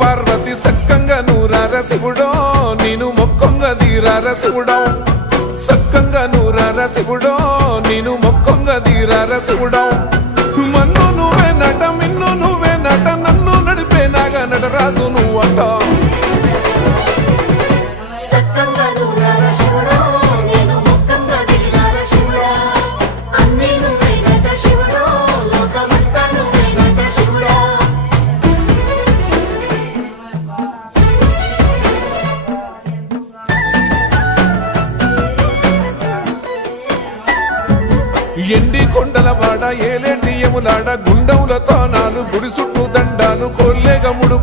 పార్వతి సక్కంగా నూరార శివుడో నేను మొక్కంగా తీరార శివుడో సక్కంగా నూరార శివుడో నేను మొక్కంగా తీరార శివుడో మన్ను నువ్వే నట మిన్ను నువ్వే నట నన్ను నడిపే నాగా నటరాజు నువ్వంట ఎండి కొండల వాడ ఏలేటి యములాడ గుండములతో నాను గుడి చుట్టూ దండాలు కొల్లేగముడు